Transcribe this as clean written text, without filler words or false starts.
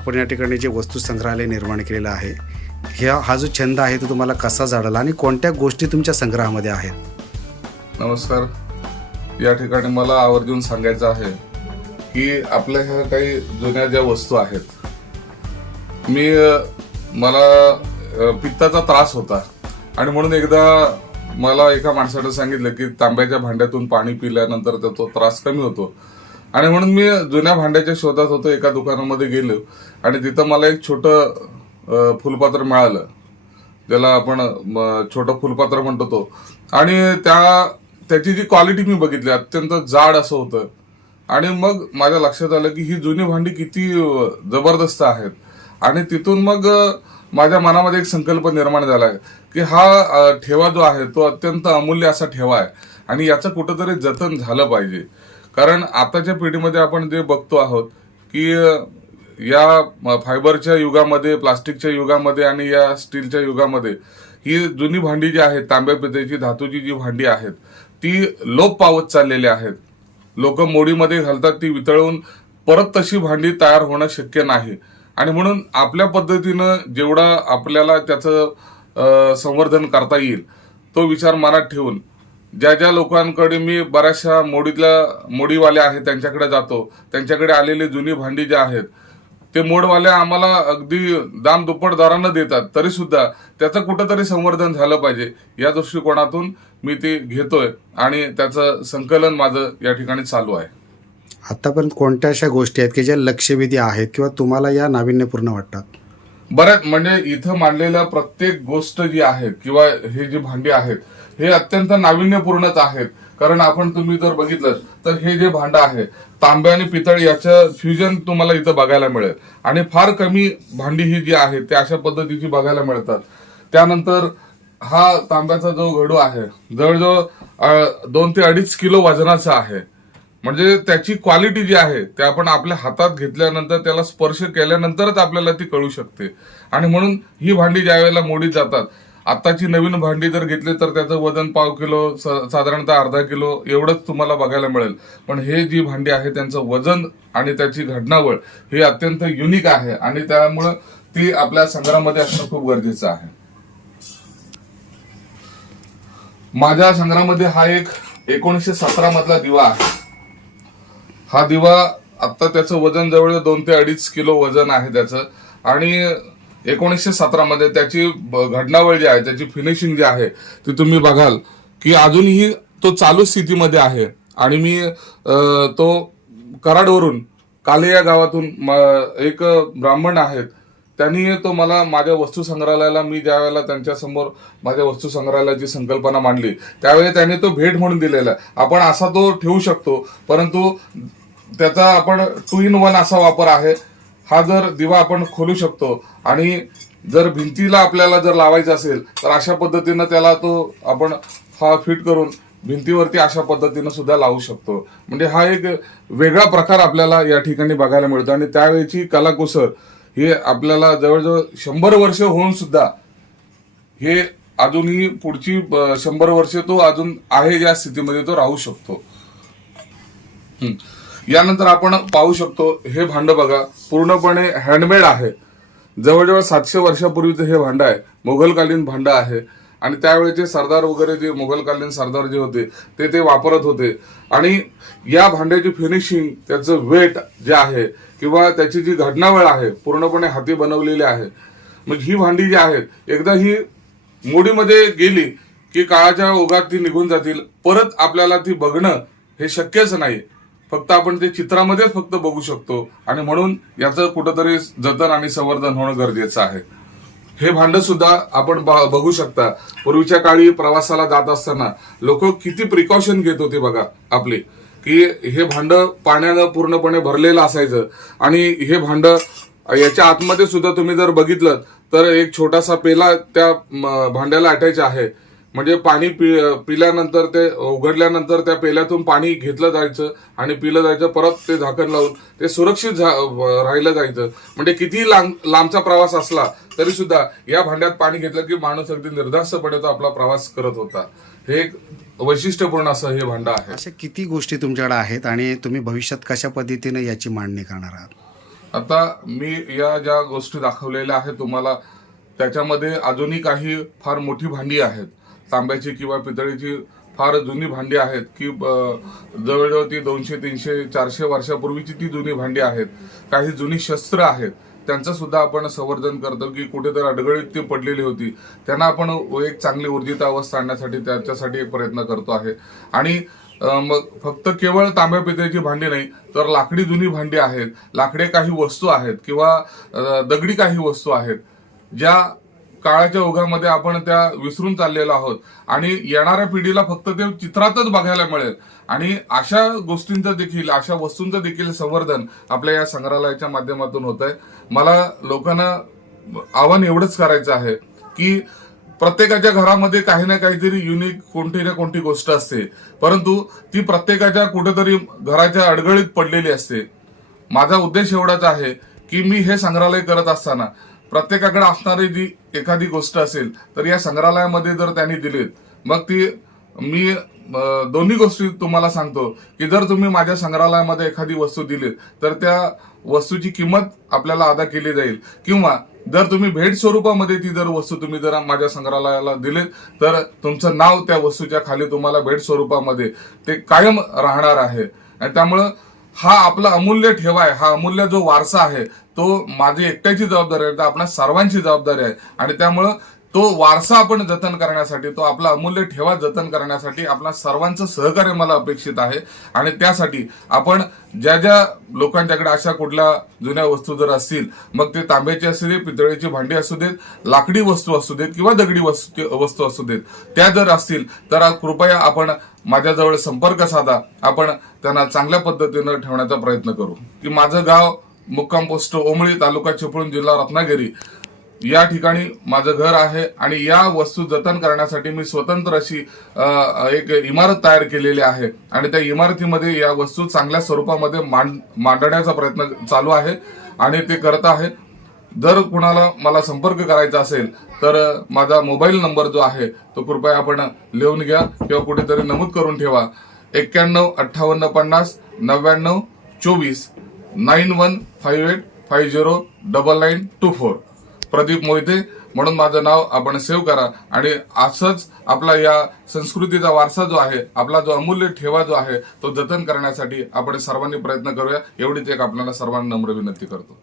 आपण या ठिकाणी जे वस्तू संग्रहालय निर्माण केलेलं आहे, हा जो छंद आहे तो तुम्हाला कसा जाणवला आणि कोणत्या गोष्टी तुमच्या संग्रहामध्ये आहेत? नमस्कार. या ठिकाणी मला आवर्जून सांगायचं आहे की आपल्या ह्या काही जुन्या ज्या वस्तू आहेत, मला पित्ताचा त्रास होता आणि म्हणून एकदा मला एका माणसाने सांगितलं की तांब्याच्या भांड्यातून पाणी पिल्यानंतर तो त्रास कमी होतो. आणि म्हणून मी जुन्या भांड्याच्या शोधात होतो. एका दुकानामध्ये गेलो आणि तिथं मला एक छोटं फुलपात्र मिळालं, ज्याला आपण छोटं फुलपात्र म्हणतो तो. आणि त्याची जी क्वालिटी मी बघितली, अत्यंत जाड असं होतं. आणि मग माझ्या लक्षात आलं की ही जुनी भांडी किती जबरदस्त आहेत. आणि तिथून मग माझ्या मनामध्ये एक संकल्प निर्माण झालाय की हा ठेवा जो आहे तो अत्यंत अमूल्य असा ठेवा आहे आणि याचं कुठंतरी जतन झालं पाहिजे. कारण आताच्या पिढीमध्ये आपण जे बघतो आहोत की या फायबरच्या युगामध्ये, प्लास्टिकच्या युगामध्ये आणि या स्टीलच्या युगामध्ये ही जुनी भांडी जी आहेत, तांब्या पितळेची, धातूची जी भांडी आहेत, ती लोप पावत चाललेली आहेत. लोक मोडीमध्ये घालतात, ती वितळवून परत तशी भांडी तयार होणं शक्य नाही. आणि म्हणून आपल्या पद्धतीनं जेवढा आपल्याला त्याचं संवर्धन करता येईल तो विचार मनात ठेवून ज्या ज्या लोकांकडे मी बऱ्याचशा मोडीवाले आहेत त्यांच्याकडे जातो. त्यांच्याकडे आलेली जुनी भांडी जी आहेत ते मोडवाले आम्हाला अगदी दाम दुप्पट दरानं देतात, तरी सुद्धा त्याचं कुठंतरी संवर्धन झालं पाहिजे या दृष्टिकोनातून मी ते घेतोय आणि त्याचं संकलन माझं या ठिकाणी चालू आहे. आतापर्यंत कोणत्या अशा गोष्टी आहेत की ज्या लक्षवेधी आहेत किंवा तुम्हाला या नाविन्यपूर्ण वाटतात? बऱ्याच, म्हणजे इथं मांडलेल्या प्रत्येक गोष्ट जी आहे किंवा हे जी भांडी आहेत हे अत्यंत नाविन्यपूर्णच आहेत. कारण तुम्ही जर बघितलं तर हे जे भांडं आहे, तांबे आणि पितळ याचं फ्युजन तुम्हाला इथं बघायला मिळेल. आणि फार कमी भांडी ही जी आहे ते अशा पद्धतीची बघायला मिळतात. त्यानंतर हा तांब्याचा जो घडू आहे जवळजवळ 2 ते 2.5 किलो वजनाचा आहे. म्हणजे त्याची क्वालिटी जी आहे ते आपण आपल्या हातात घेतल्यानंतर, त्याला स्पर्श केल्यानंतरच आपल्याला ती कळू शकते. आणि म्हणून ही भांडी ज्या वेळेला मोडीत जातात, आताची नवीन भांडी जर घेतली तर त्याचं वजन 1/2 किलो, साधारणतः अर्धा किलो एवढंच तुम्हाला बघायला मिळेल. पण हे जी भांडी आहे त्यांचं वजन आणि त्याची घडणावळ हे अत्यंत युनिक आहे आणि त्यामुळं ती आपल्या संग्रहामध्ये असणं खूप गरजेचं आहे. माझ्या संग्रहामध्ये हा एक 1917 मधला दिवा आहे. हा दिवा आता त्याचं वजन जवळ 2 ते 2.5 किलो वजन आहे त्याचं. आणि 1917 मध्ये त्याची घडणावळ जी आहे, त्याची फिनिशिंग जी आहे ती तुम्ही बघाल की अजूनही तो चालू स्थितीमध्ये आहे. आणि मी तो कराडवरून, काले या गावातून एक ब्राह्मण आहेत, त्यांनी तो मला माझ्या वस्तू संग्रहालयाला, मी ज्या वेळेला त्यांच्या समोर माझ्या वस्तू संग्रहालयाची संकल्पना मांडली त्यावेळी त्याने तो भेट म्हणून दिलेला. आपण असा तो ठेवू शकतो, परंतु त्याचा आपण 2 in 1 असा वापर आहे. हा जर दिवा आपण खोलू शकतो आणि जर भिंतीला आपल्याला जर लावायचा असेल तर अशा पद्धतीनं त्याला तो आपण हा फिट करून भिंतीवरती अशा पद्धतीनं सुद्धा लावू शकतो. म्हणजे हा एक वेगळा प्रकार आपल्याला या ठिकाणी बघायला मिळतो. आणि त्यावेळेची कलाकुसर हे आपल्याला जवळजवळ 100 वर्ष होऊन सुद्धा हे अजूनही पुढची 100 वर्ष तो अजून आहे या स्थितीमध्ये तो राहू शकतो. यानंतर आपण पाहू शकतो हे भांड बघा, पूर्णपणे हँडमेड आहे. जवळजवळ 700 वर्षापूर्वीचं हे भांड आहे, मोगलकालीन भांड आहे. आणि त्यावेळेचे सरदार वगैरे, जे मोगलकालीन सरदार जे होते ते वापरत होते. आणि या भांड्याची फिनिशिंग, त्याचं वेट जे आहे किंवा त्याची जी घडणावळ आहे पूर्णपणे हाती बनवलेली आहे. म्हणजे ही भांडी जी आहेत, एकदा ही मोडीमध्ये गेली की काळाच्या ओघात ती निघून जातील. परत आपल्याला ती बघणं हे शक्यच नाही. फक्त आपण ते चित्रामध्येच फक्त बघू शकतो. आणि म्हणून याचं कुठंतरी जतन आणि संवर्धन होणं गरजेचं आहे. हे भांड सुद्धा आपण बघू शकता. पूर्वीच्या काळी प्रवासाला जात असताना लोक किती प्रिकॉशन घेत होते बघा आपले, की हे भांड पाण्यानं पूर्णपणे भरलेलं असायचं. आणि हे भांड याच्या आतमध्ये सुद्धा तुम्ही जर बघितलं तर एक छोटासा पेला त्या भांड्याला अटॅच आहे. म्हणजे पाणी पिल्यानंतर, ते उघडल्यानंतर त्या पेल्यातून पाणी घेतलं जायचं आणि पिलं जायचं. परत ते झाकण लावून ते सुरक्षित राहिलं जायचं. म्हणजे किती लांबचा प्रवास असला तरी सुद्धा या भांड्यात पाणी घेतलं की माणूस अगदी निर्धास्तपणे तो आपला प्रवास करत होता. हे एक वैशिष्ट्यपूर्ण असं हे भांड आहे. अशा किती गोष्टी तुमच्याकडे आहेत आणि तुम्ही भविष्यात कशा पद्धतीने याची मांडणी करणार आहात? आता मी या ज्या गोष्टी दाखवलेल्या आहेत तुम्हाला, त्याच्यामध्ये अजूनही काही फार मोठी भांडी आहेत, तांब्याची किंवा पितळेची फार जुनी भांडी आहेत की जवळजवळ ती 200, 300, 400 वर्षापूर्वीची ती जुनी भांडी आहेत. काही जुनी शस्त्र आहेत, त्यांचं सुद्धा आपण संवर्धन करतो की कुठेतरी अडगळीत ती पडलेली होती, त्यांना आपण एक चांगली ऊर्जित अवस्था आणण्यासाठी त्याच्यासाठी एक प्रयत्न करतो आहे. आणि मग फक्त केवळ तांब्या पितळेची भांडी नाही तर लाकडी जुनी भांडी आहेत, लाकडे काही वस्तू आहेत किंवा दगडी काही वस्तू आहेत, ज्या काळाच्या ओघामध्ये आपण त्या विसरून चाललेलो आहोत आणि येणाऱ्या पिढीला फक्त ते चित्रातच बघायला मिळेल. आणि अशा गोष्टींचं देखील, अशा वस्तूंचं देखील संवर्धन आपल्या या संग्रहालयाच्या माध्यमातून होत आहे. मला लोकांना आव्हान एवढंच करायचं आहे की प्रत्येकाच्या घरामध्ये काही ना काहीतरी युनिक कोणती ना कोणती गोष्ट असते, परंतु ती प्रत्येकाच्या कुठेतरी घराच्या अडगळीत पडलेली असते. माझा उद्देश एवढाच आहे की मी हे संग्रहालय करत असताना प्रत्येकाकडे असणारी जी एखादी गोष्ट असेल तर या संग्रहालयामध्ये जर त्यांनी दिलीत, मग ती मी दोन्ही गोष्टी तुम्हाला सांगतो की जर तुम्ही माझ्या संग्रहालयामध्ये एखादी वस्तू दिलीत तर त्या वस्तूची किंमत आपल्याला अदा केली जाईल, किंवा जर तुम्ही भेट स्वरूपामध्ये ती जर वस्तू तुम्ही जर माझ्या संग्रहालयाला दिलीत तर तुमचं नाव त्या वस्तूच्या खाली तुम्हाला भेट स्वरूपामध्ये ते कायम राहणार आहे. आणि त्यामुळं हा आपला अमूल्य ठेवा आहे, हा अमूल्य जो वारसा आहे तो माझी एकट्याची जबाबदारी आहे, तर आपल्या सर्वांची जबाबदारी आहे. आणि त्यामुळं तो वारसा आपण जतन करण्यासाठी, तो आपला अमूल्य ठेवा जतन करण्यासाठी आपल्या सर्वांचं सहकार्य मला अपेक्षित आहे. आणि त्यासाठी आपण ज्या ज्या लोकांच्याकडे अशा कुठल्या जुन्या वस्तू जर असतील, मग ते तांब्याची असू दे, पितळेची भांडी असू देत, लाकडी वस्तू असू देत किंवा दगडी वस्तू असू देत, त्या जर असतील तर कृपया आपण माझ्याजवळ संपर्क साधा, आपण त्यांना चांगल्या पद्धतीनं ठेवण्याचा प्रयत्न करू. की माझं गाव मुक्काम पोस्ट ओमळी, तालुका चिपळूण, जिल्हा रत्नागिरी या ठिकाणी माझं घर आहे. आणि या वस्तू जतन करण्यासाठी मी स्वतंत्र अशी एक इमारत तयार केलेली आहे आणि त्या इमारतीमध्ये या वस्तू चांगल्या स्वरूपामध्ये मांडण्याचा प्रयत्न चालू आहे आणि ते करत आहे. जर कुणाला मला संपर्क करायचा असेल तर माझा मोबाईल नंबर जो आहे तो कृपया आपण लिहून घ्या किंवा कुठेतरी नमूद करून ठेवा. 915850 9924 9158509924. प्रदीप मोहिते म्हणून माझं नाव आपण सेव्ह करा. आणि असंच आपला या संस्कृतीचा वारसा जो आहे, आपला जो अमूल्य ठेवा जो आहे तो जतन करण्यासाठी आपण सर्वांनी प्रयत्न करूया, एवढीच एक आपल्याला सर्वांना नम्र विनंती करतो.